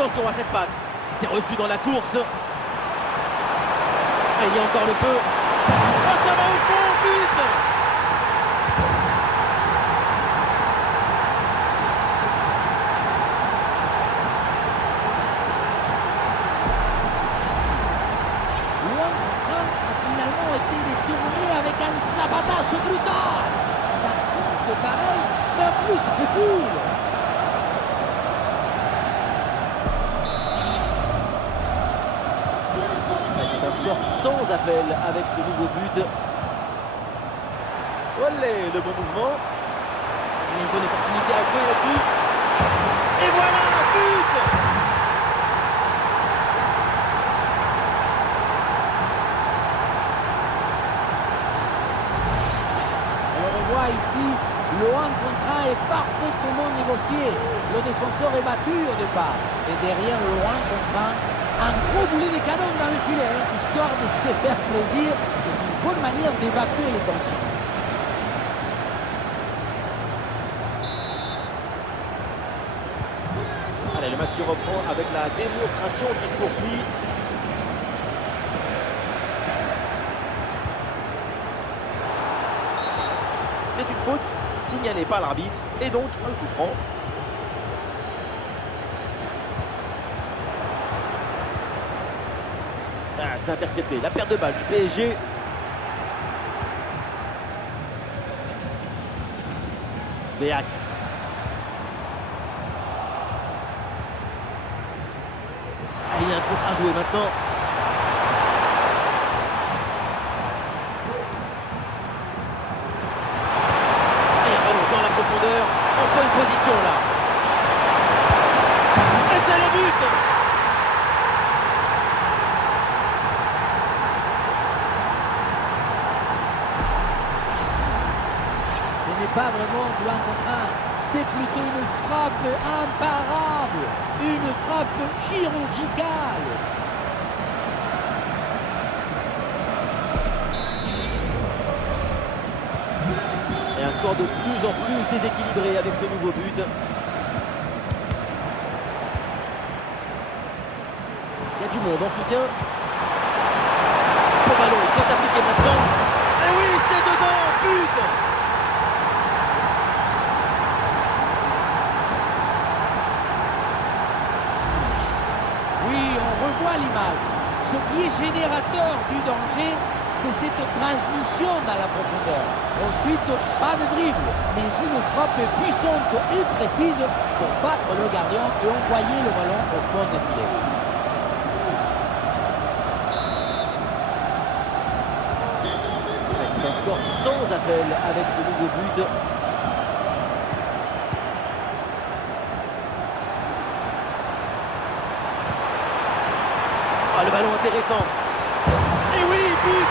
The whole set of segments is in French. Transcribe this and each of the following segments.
Attention à cette passe. C'est reçu dans la course. Et il y a encore le feu. Oh, ça va au fond, but! Luan Contran a finalement été détourné avec un sabatazo brutal. Ça compte pareil, mais en plus ça défoule. C'est un score sans appel avec ce nouveau but. Olé, le bon mouvement. Il y a une bonne opportunité à jouer là-dessus. Et voilà, but! On revoit ici, Luan Contran est parfaitement négocié. Le défenseur est battu au départ. Et derrière Luan Contran, un gros boulet de canon dans le filet, histoire de se faire plaisir. C'est une bonne manière d'évacuer les tensions. Allez, le match qui reprend avec la démonstration qui se poursuit. C'est une faute signalée par l'arbitre et donc un coup franc. Ah, c'est intercepté. La perte de balle du PSG. Béac. Ah, il y a un contre à jouer maintenant. Ah, il y a un ballon dans la profondeur. En bonne position là. Et c'est le but! Ce n'est pas vraiment Luan Contran, c'est plutôt une frappe imparable, une frappe chirurgicale. Et un score de plus en plus déséquilibré avec ce nouveau but. Il y a du monde en soutien. Le ballon, il faut s'appliquer maintenant. Et oui, c'est dedans, but! Oui, on revoit l'image. Ce qui est générateur du danger, c'est cette transmission dans la profondeur. Ensuite, pas de dribble, mais une frappe puissante et précise pour battre le gardien et envoyer le ballon au fond des filets. C'est un score sans appel avec ce nouveau but. Ah, le ballon intéressant. Et oui, but!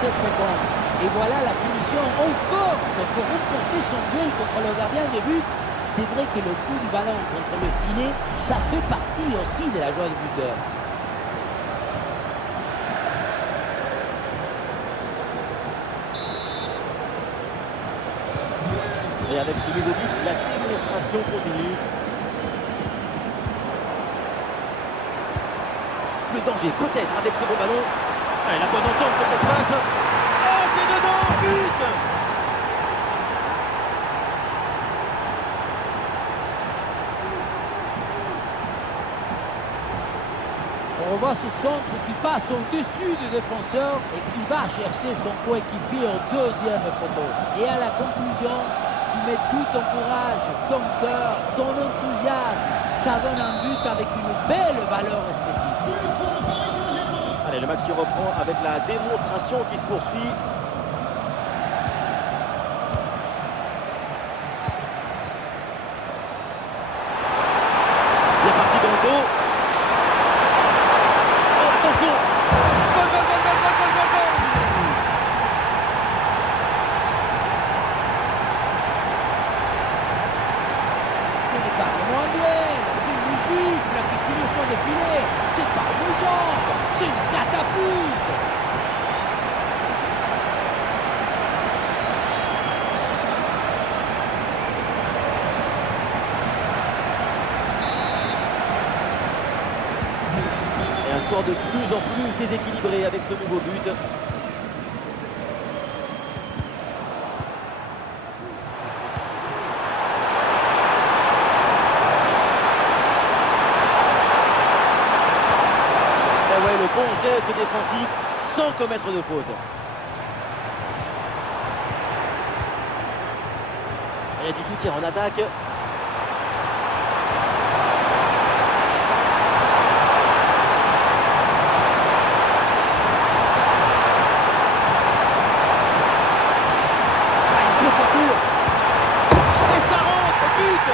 cette séquence. Et voilà la punition en force pour remporter son duel contre le gardien de but. C'est vrai que le coup du ballon contre le filet, ça fait partie aussi de la joie du buteur. Et avec ce nouveau but, la démonstration continue. Le danger peut-être avec ce bon ballon. Ah, la bonne entente sur cette passe. Oh, c'est dedans, but! On revoit ce centre qui passe au-dessus du défenseur et qui va chercher son coéquipier au deuxième poteau. Et à la conclusion, tu mets tout ton courage, ton cœur, ton enthousiasme. Ça donne un but avec une belle valeur esthétique. Allez, le match qui reprend avec la démonstration qui se poursuit. Il est parti dans le dos. Oh, attention. Gol, gol, gol, gol, gol, gol, gol, gol. Ce n'est pas vraiment un duel, c'est une gifle qui finit au fond des filets. C'est pas une jambe, c'est une catapulte. Et un score de plus en plus déséquilibré avec ce nouveau but. Et ouais, le bon geste défensif sans commettre de faute. Il y a du soutien en attaque. Et ça rentre, but!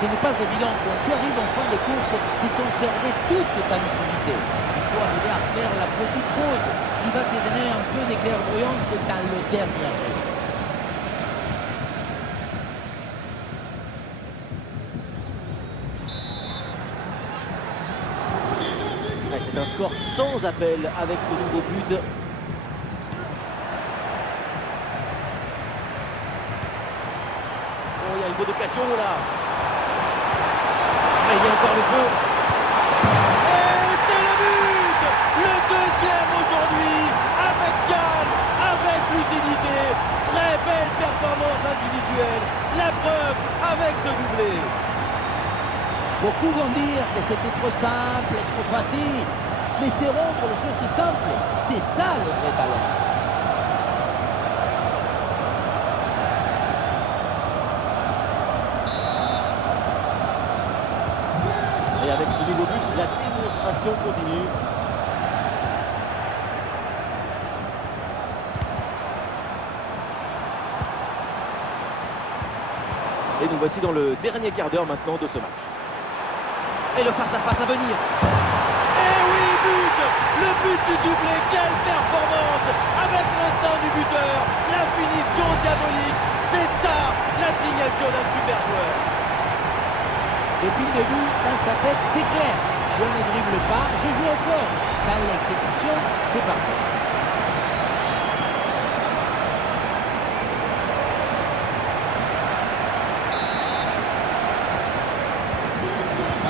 Ce n'est pas évident quand tu arrives en fin de course de conserver toute ta lucidité. Il faut arriver à faire la petite pause qui va te donner un peu de clairvoyance dans le dernier geste. Ouais, c'est un score sans appel avec ce nouveau but. Oh, il y a une bonne occasion là. Et il y a encore le feu. Et c'est le but! Le deuxième aujourd'hui, avec calme, avec lucidité. Très belle performance individuelle. La preuve avec ce doublé. Beaucoup vont dire que c'était trop simple, trop facile. Mais c'est rendre les choses simples. C'est ça le vrai talent. Et avec ce nouveau but, la démonstration continue. Et nous voici dans le dernier quart d'heure maintenant de ce match. Et le face-à-face à venir. Et oui, but! Le but du doublé, quelle performance! Avec l'instinct du buteur, la finition diabolique. C'est ça, la signature d'un super joueur. Depuis le début, dans sa tête, c'est clair. Je ne dribble pas, je joue au fort. Dans l'exécution, c'est parfait.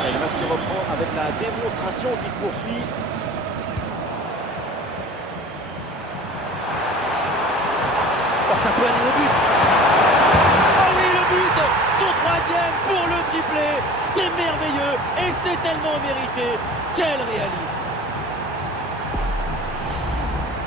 Allez, le match qui reprend avec la démonstration qui se poursuit. Oh, ça peut aller au but. Oh oui, le but! Son troisième pour le triplé. C'est merveilleux et c'est tellement mérité. Quel réalisme!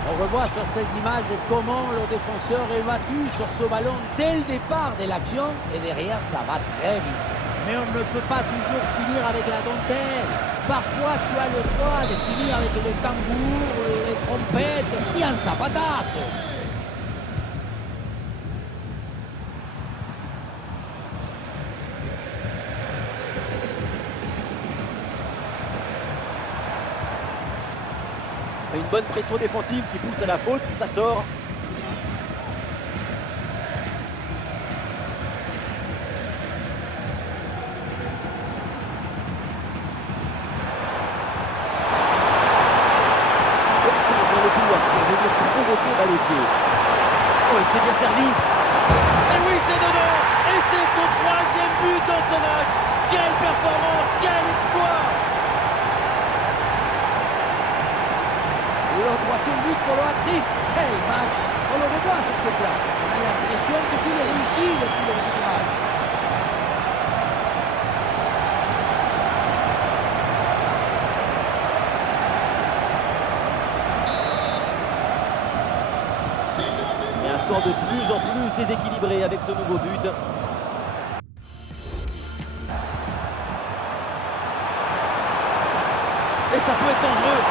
On revoit sur ces images comment le défenseur est battu sur ce ballon dès le départ de l'action et derrière ça va très vite. Mais on ne peut pas toujours finir avec la dentelle. Parfois tu as le droit de finir avec les tambours, les trompettes et un zapatazo. Une bonne pression défensive qui pousse à la faute, ça sort. Dans le couloir pour venir provoquer balle au pied. Oh, il s'est bien servi. Et oui, c'est dedans. Et c'est son troisième but dans ce match. Quelle performance, quel exploit! le troisième but pour le hat-trick. Quel match! On le revoit sur ce plan. On a l'impression que tout est réussi depuis le début du match. Et un score de plus en plus déséquilibré avec ce nouveau but. Et ça peut être dangereux.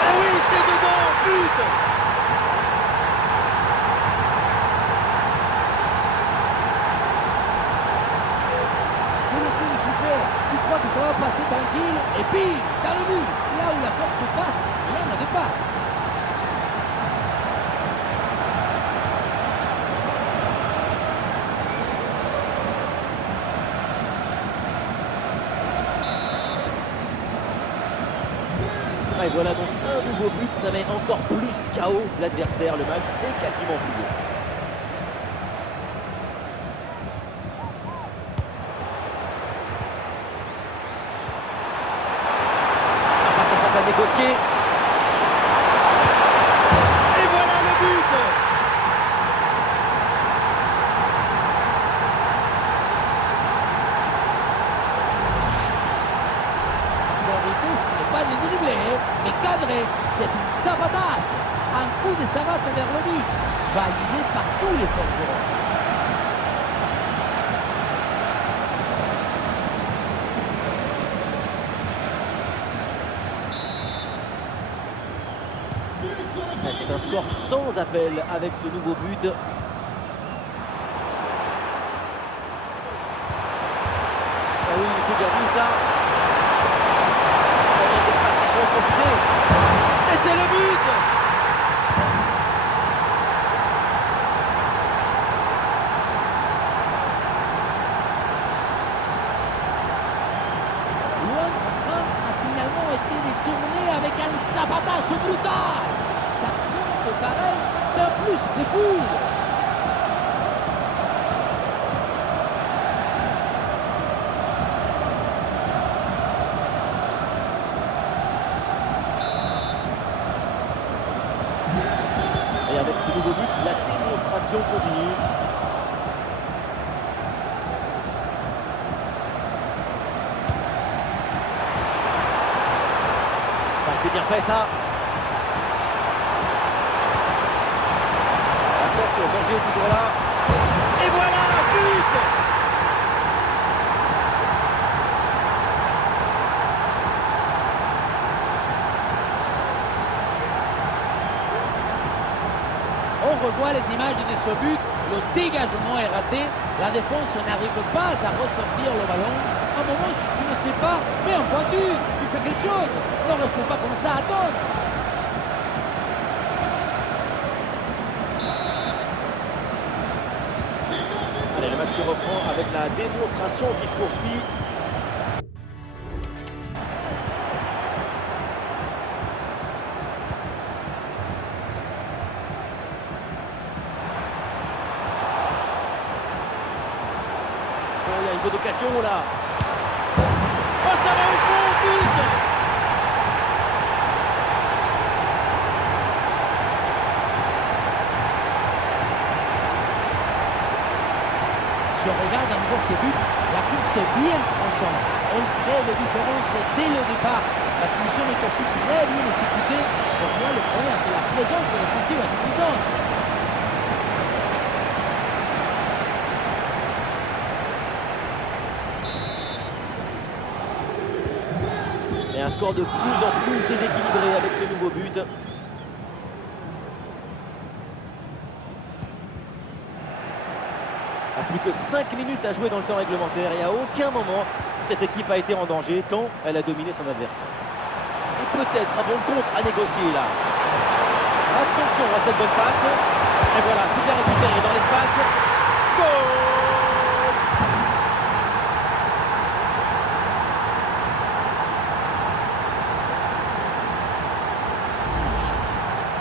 Et oui, c'est dedans, but! C'est le coup d'équipé. Tu crois que ça va passer tranquille et bim, dans le but. Là où la force passe, rien ne dépasse. Et voilà donc un nouveau but, ça met encore plus KO l'adversaire, le match est quasiment plié. Face à face à négocier. Et voilà le but! En vérité, ce n'est pas de dribbler, mais cadrer. C'est une savatasse. Un coup de savate vers le but, validé par tous les forgerons. C'est un score sans appel avec ce nouveau but. Ah oui, c'est bien vu ça. Il faut en profiter. Et c'est le but! Loin contraint a finalement été détourné avec un sabatasse brutal. Ça compte pareil, mais plus de foule. Et avec ce nouveau but, la démonstration continue. Bah, c'est bien fait ça. Attention, danger est toujours là. Et voilà, but! On revoit les images de ce but. Le dégagement est raté. La défense n'arrive pas à ressortir le ballon. À un moment, si tu ne sais pas, mets en pointure. Tu fais quelque chose. Ne reste pas comme ça à attendre. Allez, le match qui reprend avec la démonstration qui se poursuit. Oh, il y a une bonne occasion là. Oh, ça va au fond, but! Si on regarde à nouveau ce but, la course est bien tranchante. Elle crée des différences dès le départ. La finition est aussi très bien exécutée. Pour moi, le problème, c'est la présence défensive insuffisante. Et un score de plus en plus déséquilibré avec ce nouveau but. Plus que 5 minutes à jouer dans le temps réglementaire et à aucun moment cette équipe a été en danger tant elle a dominé son adversaire. Et peut-être un bon contre à négocier là. Attention à cette bonne passe. Et voilà, c'est bien récupéré dans l'espace. Goal!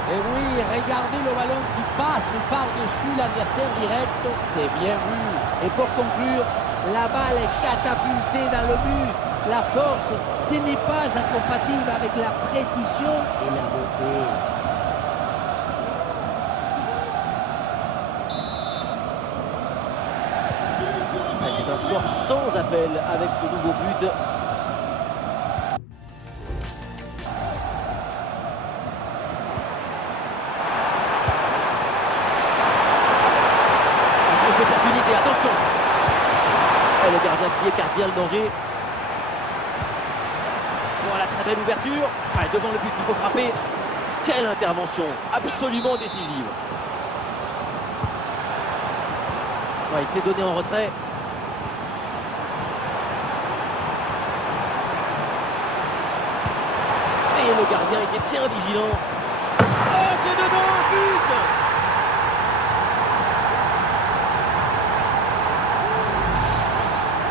Et oui, regardez le ballon qui passe par-dessus l'adversaire direct, c'est bien vu. Et pour conclure, La balle est catapultée dans le but. La force, ce n'est pas incompatible avec la précision et la beauté. C'est un score sans appel avec ce nouveau but. Grosse opportunité, attention. Et le gardien qui écarte bien le danger. Voilà, très belle ouverture. Allez, devant le but, il faut frapper. Quelle intervention, absolument décisive. Ouais, il s'est donné en retrait. Et le gardien était bien vigilant. Oh, c'est dedans, but!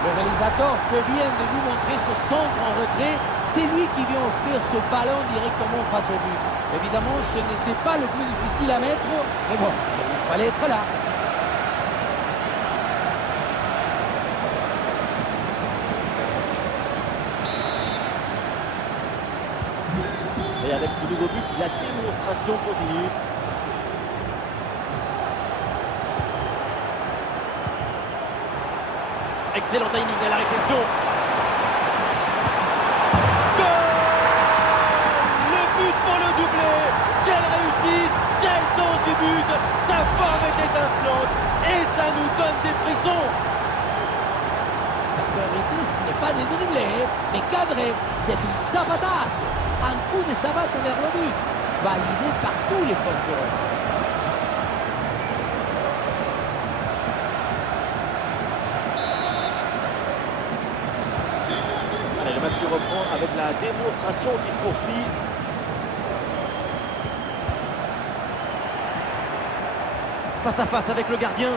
Le réalisateur fait bien de nous montrer ce centre en retrait. C'est lui qui vient offrir ce ballon directement face au but. Évidemment, ce n'était pas le plus difficile à mettre, mais bon, il fallait être là. Et avec ce nouveau but, la démonstration continue. Excellent timing à la réception. Goal! Le but pour le doublé. Quelle réussite, quel sens du but. Sa forme est étincelante et ça nous donne des frissons. Sa priorité, ce n'est pas de dribbler, mais cadrer. C'est une sabatasse. Un coup de savate vers le but, validé par tous les concurrents. Allez, le match qui reprend avec la démonstration qui se poursuit. Face à face avec le gardien.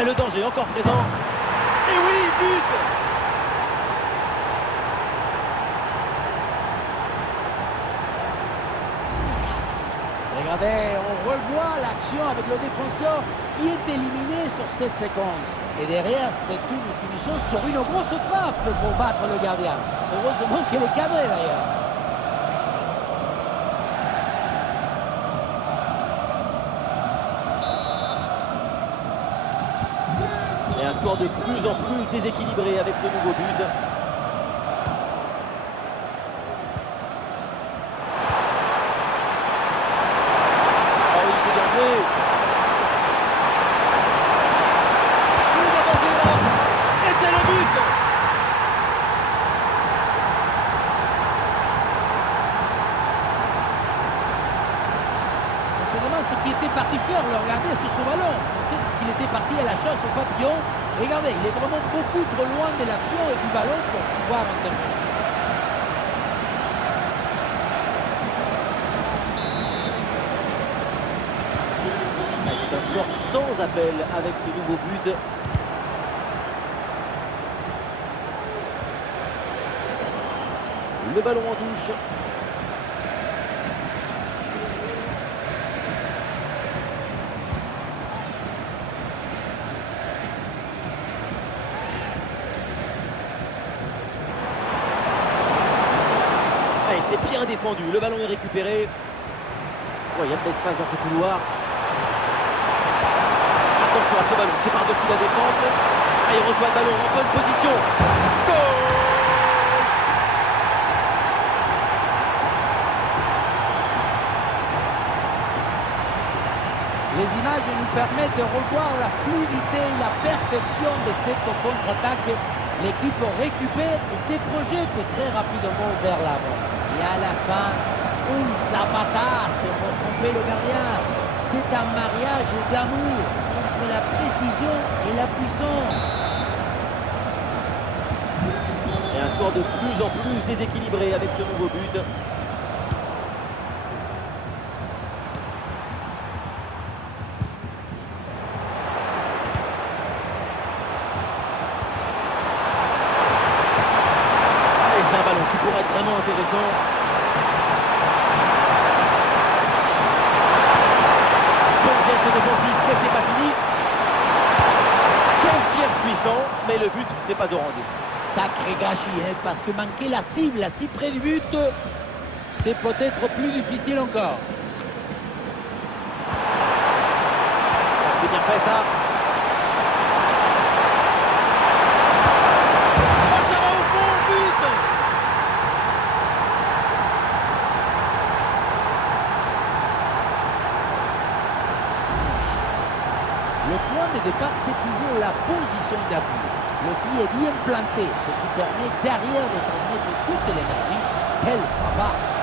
Et le danger encore présent. Et oui, but! Regardez, on revoit l'action avec le défenseur qui est éliminé sur cette séquence. Et derrière, c'est une finition sur une grosse frappe pour battre le gardien. Heureusement qu'elle est cadrée d'ailleurs. Et un score de plus en plus déséquilibré avec ce nouveau but. Ce qui était parti faire, le regarder sur ce ballon. Peut-être qu'il était parti à la chasse au papillon. Regardez, il est vraiment beaucoup trop loin de l'action et du ballon pour pouvoir intervenir. C'est un score sans appel avec ce nouveau but. Le ballon en touche. C'est bien défendu, le ballon est récupéré. Oh, il y a de l'espace dans ce couloir. Attention à ce ballon, c'est par-dessus la défense. Ah, il reçoit le ballon en bonne position. Goal! Les images nous permettent de revoir la fluidité et la perfection de cette contre-attaque. L'équipe récupère et se projette très rapidement vers l'avant. Et à la fin, une sabatasse pour tromper le gardien. C'est un mariage d'amour entre la précision et la puissance. Et un score de plus en plus déséquilibré avec ce nouveau but. C'est un ballon qui pourrait être vraiment intéressant. Bon geste défensif, mais c'est pas fini. Quel tir intéressant, mais le but n'est pas au rendez-vous. Sacré gâchis, hein, parce que manquer la cible, si près du but, c'est peut-être plus difficile encore. C'est bien fait ça. Oh, ça va au fond, but! Le point de départ, c'est toujours la position d'appui. Le pied est bien planté, ce qui permet derrière de transmettre toute l'énergie. Quelle frappe!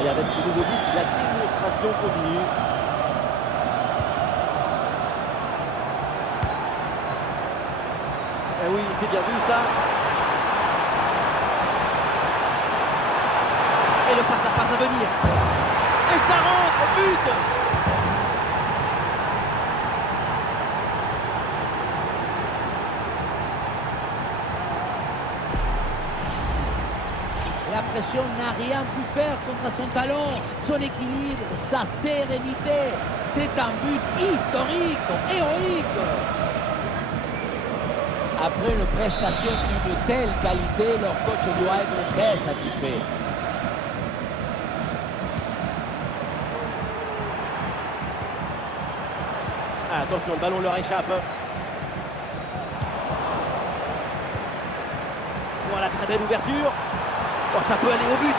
Et avec ce nouveau but, la démonstration continue. Eh oui, c'est bien vu ça. Et le face-à-face à venir. Et ça rentre, but! La pression n'a rien pu faire contre son talent, son équilibre, sa sérénité. C'est un but historique, héroïque. Après une prestation d'une telle qualité, leur coach doit être très satisfait. Ah, attention, le ballon leur échappe. Voilà, très belle ouverture. Oh, ça peut aller au but.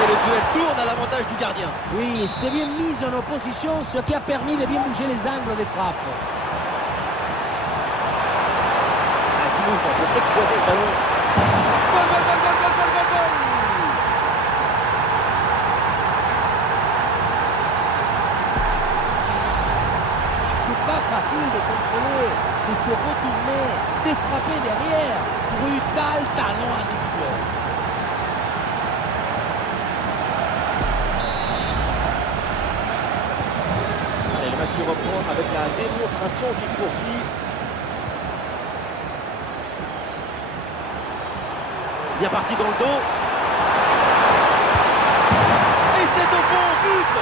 Et le duel tourne à l'avantage du gardien. Oui, c'est bien mis en opposition, ce qui a permis de bien bouger les angles des frappes. Ah, Dimout pour exploiter le ballon. Goal, goal, goal, goal, goal, goal, goal, goal. C'est pas facile de contrôler, de se retourner, de frapper derrière. Brutal talent individuel. Allez, le match qui reprend avec la démonstration qui se poursuit. Bien parti dans le dos. Et c'est au fond, but!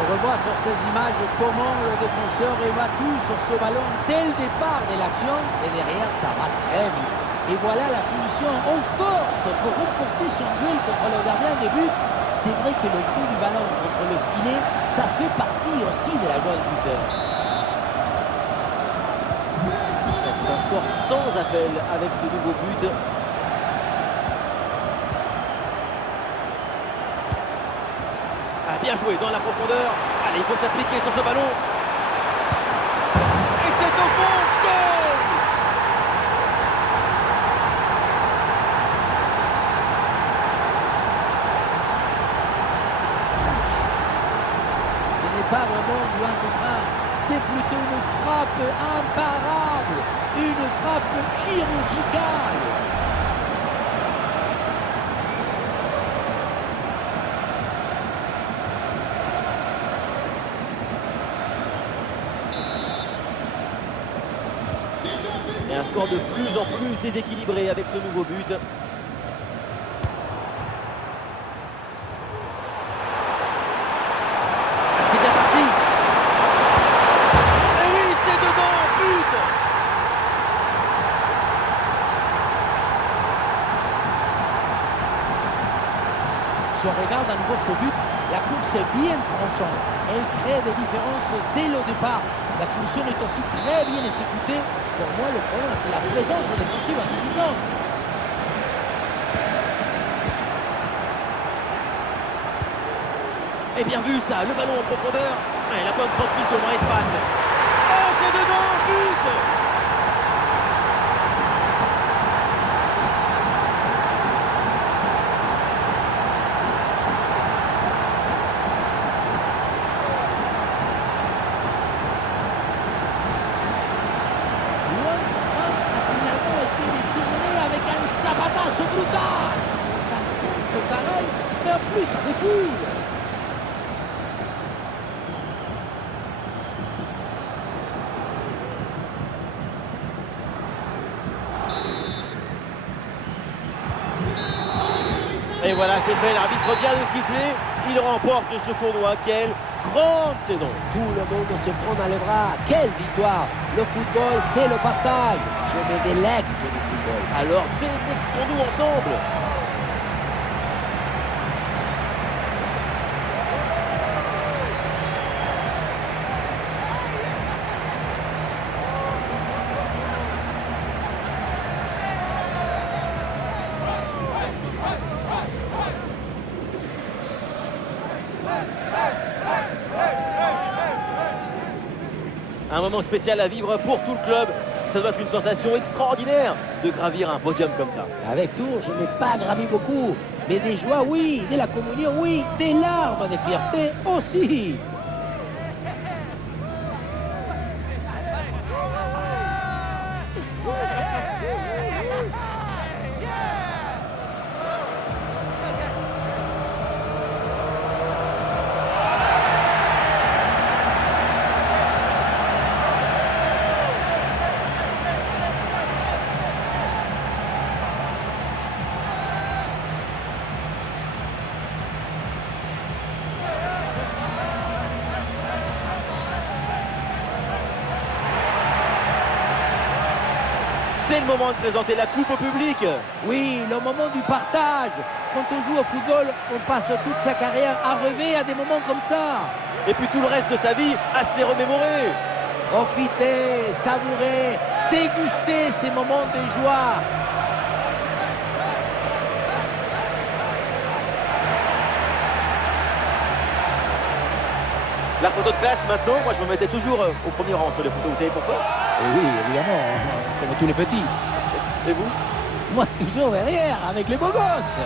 On revoit sur ces images comment le défenseur est battu sur ce ballon dès le départ de l'action et derrière ça va très vite. Et voilà la finition en force pour remporter son duel contre le gardien de but. C'est vrai que le coup du ballon contre le filet, ça fait partie aussi de la joie du buteur. C'est un score sans appel avec ce nouveau but. Ah, bien joué dans la profondeur. Allez, il faut s'appliquer sur ce ballon. Et c'est au fond, goal! Ce n'est pas vraiment du 1 contre 1, c'est plutôt une frappe imparable, une frappe chirurgicale. Et un score de plus en plus déséquilibré avec ce nouveau but. C'est bien parti. Et oui, c'est dedans, but! Si on regarde à nouveau ce but, la course est bien tranchante. Elle crée des différences dès le départ. La finition est aussi très bien exécutée. Pour moi, le problème, c'est la présence défensive insuffisante. Et bien vu ça, le ballon en profondeur. Et la bonne transmission dans l'espace. Oh, c'est dedans, but! Brutal. Ça compte pareil, mais en plus ça défoule. voilà, c'est fait, l'arbitre vient de siffler. Il remporte ce tournoi. Quelle grande saison! Tout le monde se prend dans les bras. Quelle victoire! Le football, c'est le partage. Je me délecte du football. Alors délectons-nous ensemble. Un moment spécial à vivre pour tout le club. Ça doit être une sensation extraordinaire de gravir un podium comme ça. Avec Tours, je n'ai pas gravi beaucoup. Mais des joies, oui. De la communion, oui. Des larmes de fierté aussi. C'est le moment de présenter la coupe au public. Oui, le moment du partage. Quand on joue au football, on passe toute sa carrière à rêver à des moments comme ça. Et puis tout le reste de sa vie à se les remémorer. Profiter, savourer, déguster ces moments de joie. La photo de classe maintenant, moi je me mettais toujours au premier rang sur les photos. Vous savez pourquoi? Et oui, évidemment, comme tous les petits. Et vous? Moi, toujours derrière, avec les beaux gosses.